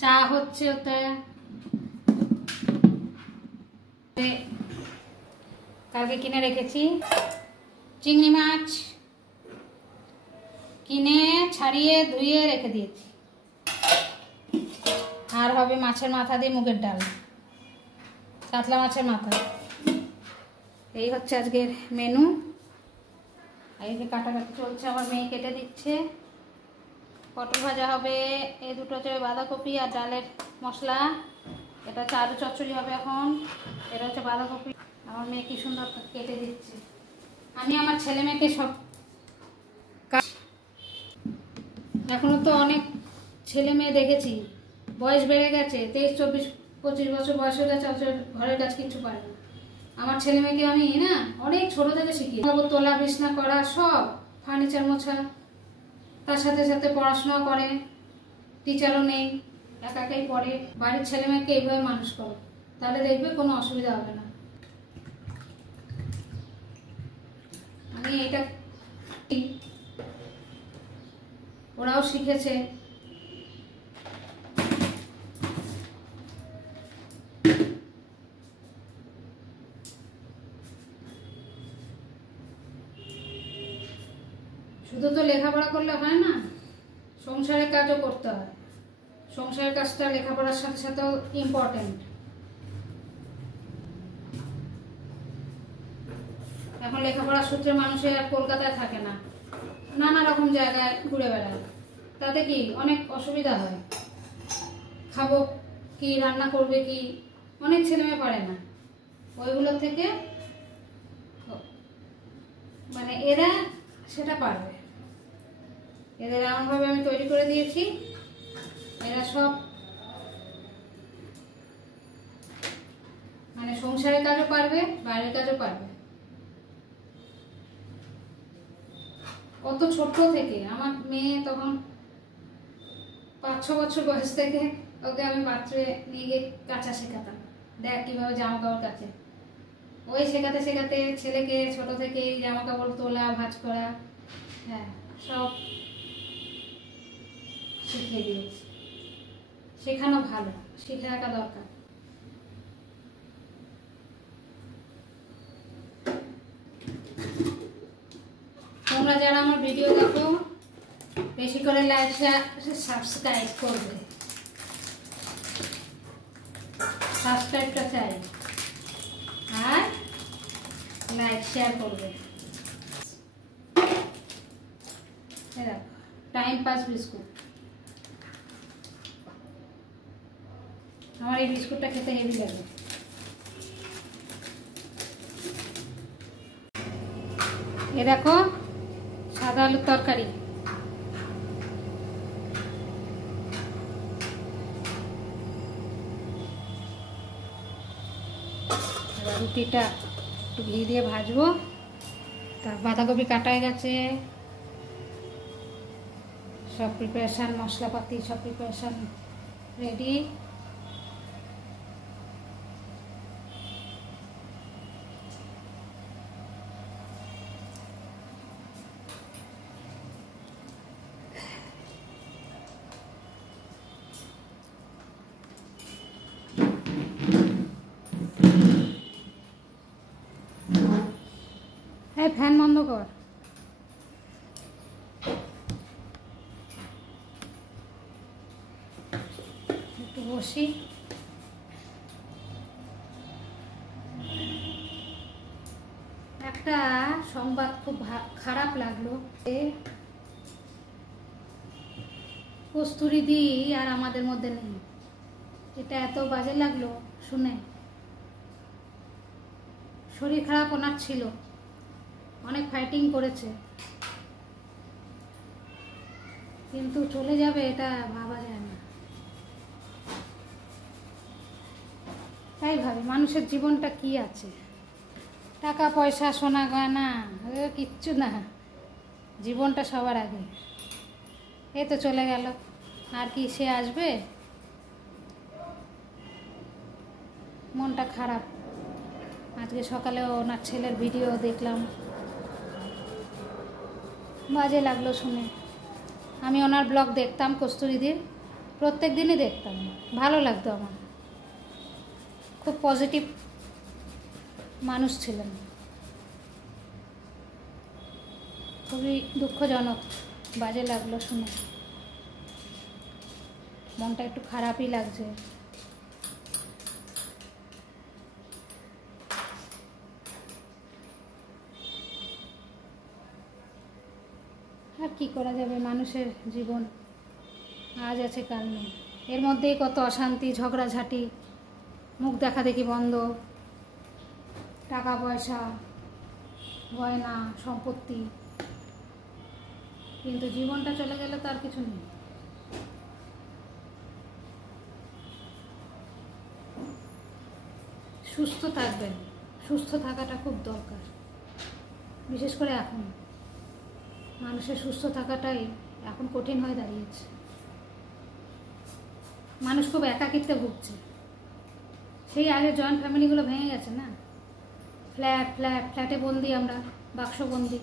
চা হচ্ছে ওতে। কালকে কিনে রেখেছি চিংড়ি মাছ, কিনে ছাড়িয়ে ধুয়ে রেখে দিয়েছি। আর হবে মাছের মাথা দিয়ে মুগের ডাল, কাতলা মাছের মাথা। এই হচ্ছে আজকের মেনু। এই যে কাটাকাটি চলছে, আমার মেয়ে কেটে দিচ্ছে। পটল ভাজা হবে, এই দুটো হচ্ছে বাঁধাকপি আর ডালের মশলা। এটা হচ্ছে আলু চচ্চড়ি হবে এখন। এটা হচ্ছে বাঁধাকপি। আমার মেয়ে কি সুন্দর কেটে দিচ্ছে। আমি আমার ছেলে মেয়েকে সব, এখনো তো অনেক ছেলে মেয়ে দেখেছি বয়স বেড়ে গেছে, 23, 24, 25 বছর বয়স হয়ে গেছে, ঘরের কাজ কিচ্ছু পারে না। আমার ছেলে মেয়েকে আমি না অনেক ছোট থেকে শিখিয়ে তোলা বিছনা করা, সব ফার্নিচার মোছা, তার সাথে সাথে পড়াশোনা করে। টিচারও নেই, একা একাই পড়ে। বাড়ির ছেলে মেয়েকে এইভাবে মানুষ করো, তাহলে দেখবে কোনো অসুবিধা হবে না। আমি এটা ওরাও শিখেছে। শুধু তো লেখাপড়া করলে হয় না, সংসারের কাজও করতে হয়। সংসারের কাজটা লেখাপড়ার সাথে সাথেও ইম্পর্টেন্ট। এখন লেখাপড়ার সূত্রে মানুষের আর কলকাতায় থাকে না, নানা রকম জায়গায় ঘুরে বেড়ায়। তাতে কি অনেক অসুবিধা হয়। খাবো কি, রান্না করবে কি, অনেক ছেলেমেয়ে পারে না। ওইগুলোর থেকে মানে এরা সেটা পারবে। এদের এমনভাবে আমি তৈরি করে দিয়েছি, এরা সব মানে সংসারের কাজও পারবে, বাইরের কাজও পারবে। কত ছোট থেকে আমার মেয়ে, তখন 5-6 বছর বয়স থেকে ওকে আমি বাথরুমে নিয়ে গিয়ে কাচা শেখাতাম। দেখ কিভাবে জামা কাপড় কাচে। ওই শেখাতে শেখাতে ছেলেকে ছোট থেকে জামা কাপড় তোলা, ভাঁজ করা, হ্যাঁ সব শিখিয়ে দিয়েছি। শেখানো ভালো, শিখে রাখা দরকার। তোমরা যারা আমার ভিডিও দেখো বেশি করে লাইক, শেয়ার, সাবস্ক্রাইব করবে। সাবস্ক্রাইবটা চাই, আর লাইক শেয়ার করবে। টাইম পাস বিস্কুট, আমার এই বিস্কুটটা খেতে হেভি লাগে। এ দেখো সাদা আলুর তরকারি। রুটিটা একটু ঘি দিয়ে ভাজবো। তার বাঁধাকপি কাটা হয়ে গেছে, সব প্রিপারেশান, মশলাপাতি সব প্রিপারেশান রেডি। এই ফ্যান বন্ধ কর। একটু বসি। একটা সংবাদ খুব খারাপ লাগলো। কস্তুরীদি আর আমাদের মধ্যে নেই, এটা এত বাজে লাগলো শুনে। শরীর খারাপ ওনার ছিল, অনেক ফাইটিং করেছে, কিন্তু চলে যাবে এটা ভাবা যায় না। তাই ভাবি মানুষের জীবনটা কি আছে, টাকা পয়সা সোনা গয়না কিচ্ছু না, জীবনটা সবার আগে। এই তো চলে গেল, আর কি সে আসবে? মনটা খারাপ। আজকে সকালে ওনার ছেলের ভিডিও দেখলাম, বাজে লাগলো শুনে। আমি ওনার ব্লগ দেখতাম কস্তুরীদির, প্রত্যেক দিনই দেখতাম, ভালো লাগতো আমার, খুব পজিটিভ মানুষ ছিলেন। খুবই দুঃখজনক, বাজে লাগলো শুনে, মনটা একটু খারাপই লাগছে। আর কি করা যাবে, মানুষের জীবন, আজ আছে কাল নেই। এর মধ্যেই কত অশান্তি, ঝগড়াঝাটি, মুখ দেখা দেখি বন্ধ, টাকা পয়সা, গয়না, সম্পত্তি, কিন্তু জীবনটা চলে গেলে তো আর কিছু নেই। সুস্থ থাকবেন, সুস্থ থাকাটা খুব দরকার, বিশেষ করে এখন মানুষের সুস্থ থাকাটাই এখন কঠিন হয়ে দাঁড়িয়েছে। মানুষ খুব একাকিত্বে ভুগছে। সেই আগে জয়েন্ট ফ্যামিলিগুলো ভেঙে গেছে না, ফ্ল্যাটে বন্দি আমরা, বাক্সবন্দি।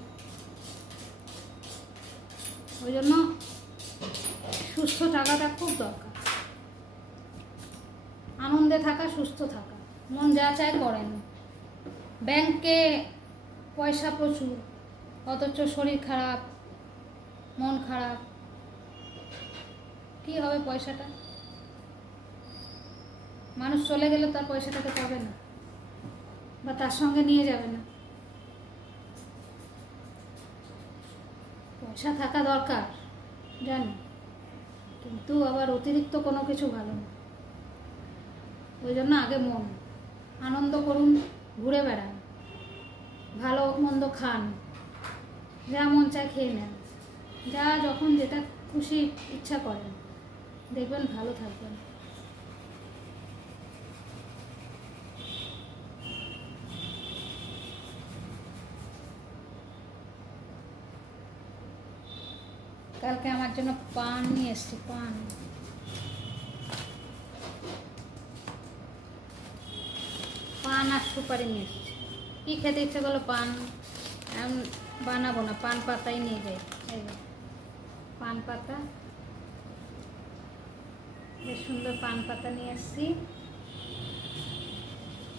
ওই জন্য সুস্থ থাকাটা খুব দরকার, আনন্দে থাকা, সুস্থ থাকা, মন যা চায় করেন। ব্যাংকে পয়সা প্রচুর, অথচ শরীর খারাপ, মন খারাপ, কি হবে পয়সাটা? মানুষ চলে গেলে তার পয়সাটাকে পাবে না, বা তার সঙ্গে নিয়ে যাবে না। পয়সা থাকা দরকার জানি, কিন্তু আবার অতিরিক্ত কোনো কিছু ভালো না। ওই জন্য আগে মন, আনন্দ করুন, ঘুরে বেড়ান, ভালো মন্দ খান, যা মন চায় খেয়ে নেন, যা যখন যেটা খুশি ইচ্ছা করেন, দেখবেন ভালো থাকবেন। কালকে আমার জন্য পান নিয়ে এসছি, পান আর সুপারি নিয়ে এসছি। কি খেতে ইচ্ছে করলো, পান বানাবো না, পান পাতাই নিয়ে যাই। এই পান পাতা, বেশ সুন্দর পান পাতা নিয়ে এসছি,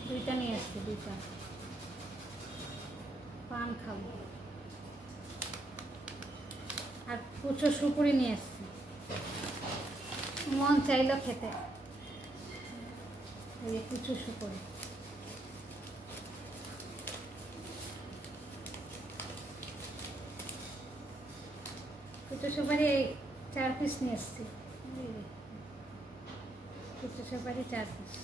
দুইটা নিয়ে এসছি, দুইটা পান খাবো। আর প্রচুর সুপুরি নিয়ে এসছি, মন চাইলো খেতে। এই যে প্রচুর সুপুরি, প্রচুর সুপারি 4 পিস নিয়ে এসছি, প্রচুর সুপারি 4 পিস।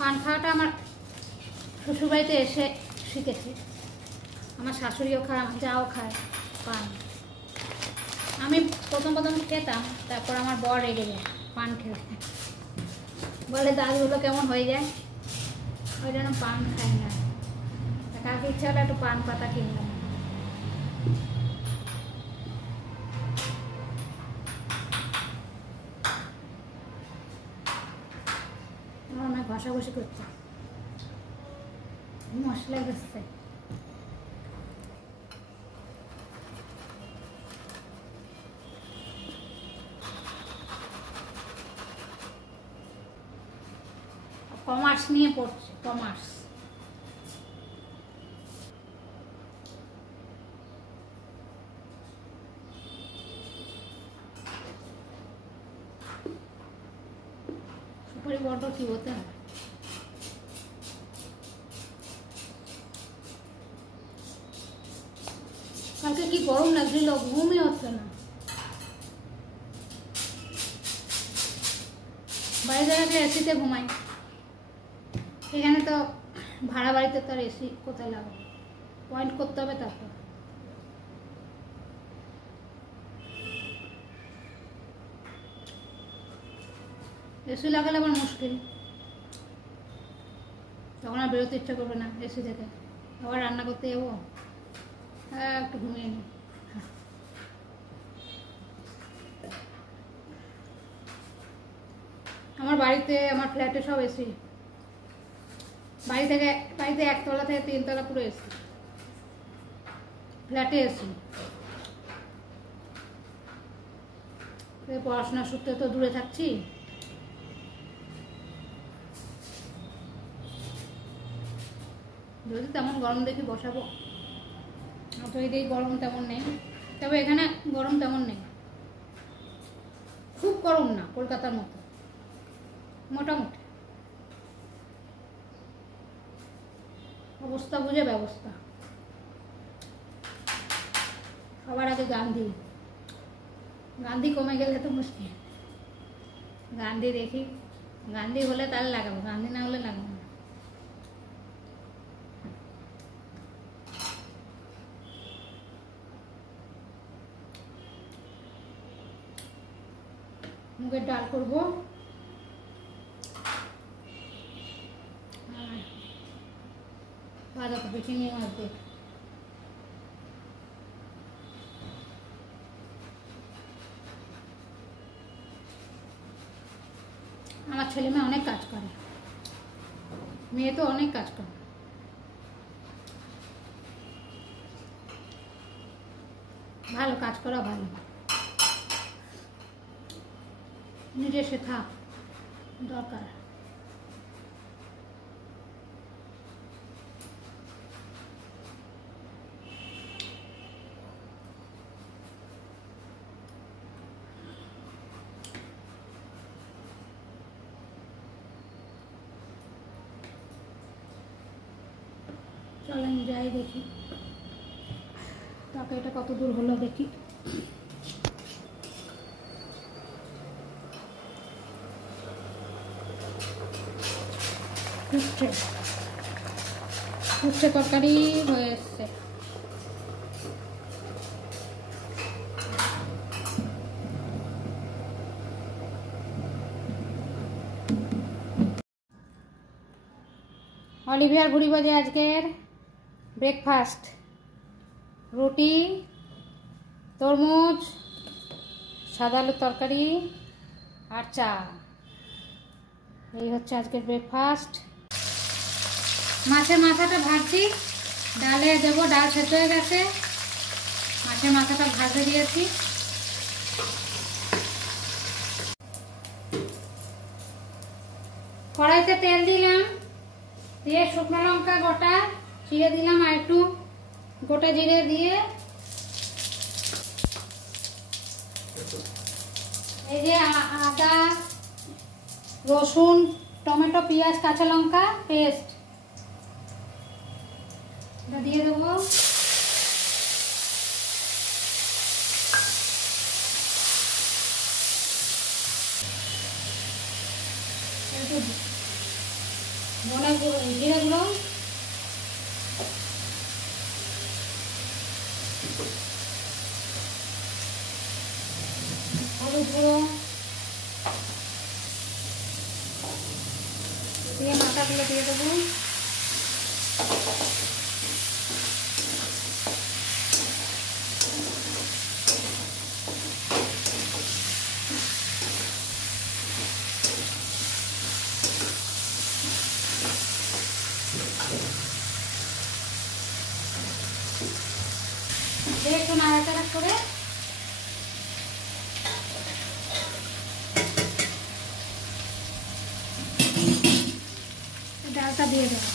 পান খাওয়াটা আমার শ্বশুরবাড়িতে এসে শিখেছি। আমার শাশুড়িও খায়, আমার যাও খায় পান। আমি প্রথম খেতাম, তারপর আমার বর রেগে যায় পান খেলে, বলে দাঁতগুলো কেমন হয়ে যায়, ওই জন্য পান খাই না। কাকে ইচ্ছা হলে একটু পান পাতা কিনলাম। অনেক ঘষাঘষি করছে, মশলা গেছে। কমার্স নিয়ে পড়ছে, কমার্স। সুপারি বড্ড কি হতে হয়। কালকে কি গরম লাগছিল, ঘুমই হচ্ছে না। বাইরে আগে এসিতে ঘুমাই, এখানে তো ভাড়া বাড়িতে তো আর এসি কোথায় লাগাবো, পয়েন্ট করতে হবে। তারপর এসি লাগালে আবার মুশকিল, তখন আর বেরোতে ইচ্ছা করবে না এসি থেকে। আবার রান্না করতে যাবো, একটু ঘুমিয়ে নিই। আমার বাড়িতে, আমার ফ্ল্যাটে সব এসি। বাড়িতে একতলা থেকে 3 তলা পুরো এসি, ফ্ল্যাটে এসি। পড়াশোনার সূত্রে তো দূরে থাকছি। যদি তেমন গরম দেখি বসাবো, তো এই গরম তেমন নেই, তবে এখানে গরম তেমন নেই, খুব গরম না, কলকাতার মতো, মোটামুটি। অবস্থা বুঝে ব্যবস্থা। সবার আগে গান্ধী কমে গেলে তো মুশকিল। গান্ধী দেখি, গান্ধী হলে তাহলে লাগাবো, গান্ধী না হলে লাগাবো না। মুগের ডাল করবো, আর বাঁধাকপি, চিংড়ি মাছ দিয়ে। আমার ছেলে মেয়ে অনেক কাজ করে, মেয়ে তো অনেক কাজ করে। ভালো কাজ করা ভালো, নিজে শেখা দরকার। চলেন যাই দেখি তাকে, এটা কত দূর হলো দেখি। উচ্ছে তরকারি হয়ে এসছে। অলিভিয়ার ঘুড়ি বাজে আজকের ব্রেকফাস্ট, রুটি, তরমুজ, সাদা আলুর তরকারি আর চা। এই হচ্ছে আজকের ব্রেকফাস্ট। মাছের মাথাটা ভাজছি, ডালে দেবো, ডাল সেদ্ধ হয়ে গেছে, মাছের মাথাটা ভাজে দিয়েছি। কড়াইতে তেল দিলাম, দিয়ে শুকনো লঙ্কা গোটা চিড়ে দিলাম, আর একটু গোটা জিরে দিয়ে এই যে আদা, রসুন, টমেটো, পেঁয়াজ, কাঁচা লঙ্কা পেস্ট এটা দিয়ে দেবো। ধনে জিরে গুঁড়ো, হলুদ গুঁড়ো দিয়ে মাথাগুলো দিয়ে দেবো। একটু নাড়াচাড়া করে ডালটা দিয়ে দেবো।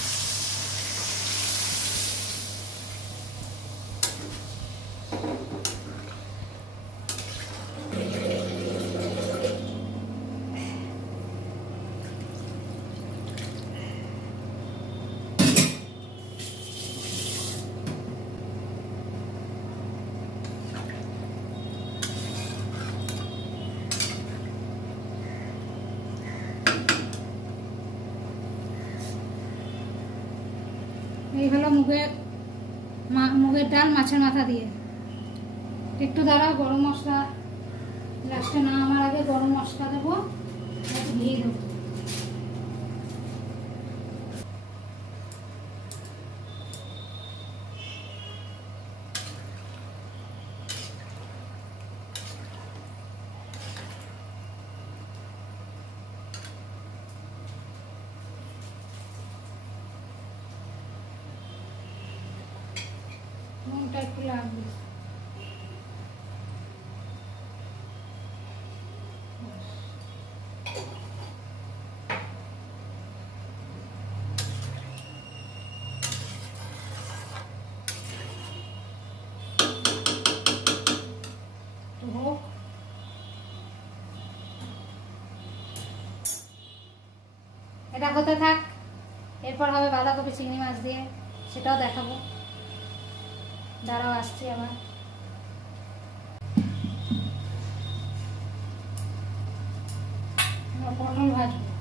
এই হলো মুগের ডাল মাছের মাথা দিয়ে। একটু দাঁড়াও, গরম মশলা লাস্টে না, আমার আগে গরম মশলা দেবো, ঘি দেবো। লবণটা একটু লাগবে। এটা হতে থাক, এরপর হবে বাঁধাকপি চিংড়ি মাছ দিয়ে, সেটাও দেখাবো। দাঁড়াও, আসছি আবার। পটল ভাজবো।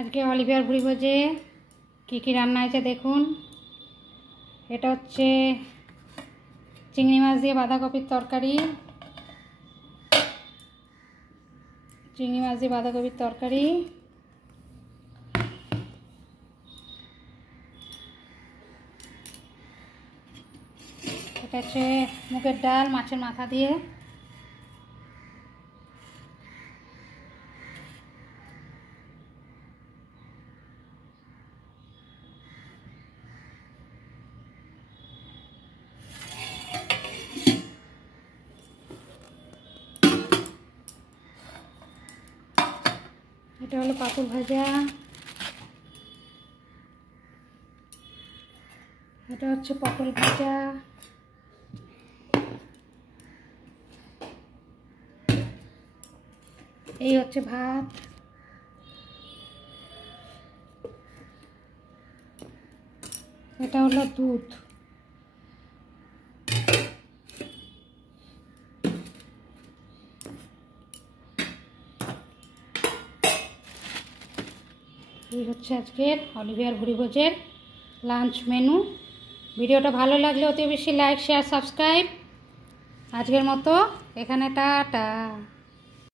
আজকে অলিভিয়ার ভুড়ি ভোজে কী কী রান্না হয়েছে দেখুন। এটা হচ্ছে চিংড়ি মাছ দিয়ে বাঁধাকপির তরকারি, চিংড়ি মাছ দিয়ে বাঁধাকপির তরকারি। এটা হচ্ছে মুগের ডাল মাছের মাথা দিয়ে। এটা হলো পাপড় ভাজা। এটা হচ্ছে পটল ভাজা। এই হচ্ছে ভাত। এটা হলো দুধ। এই হচ্ছে আজকের অলিভিয়ার ভুড়ি ভোজের লাঞ্চ মেনু। ভিডিওটা ভালো লাগলে অতি বেশি লাইক শেয়ার সাবস্ক্রাইব। আজকের মতো এখানে টাটা।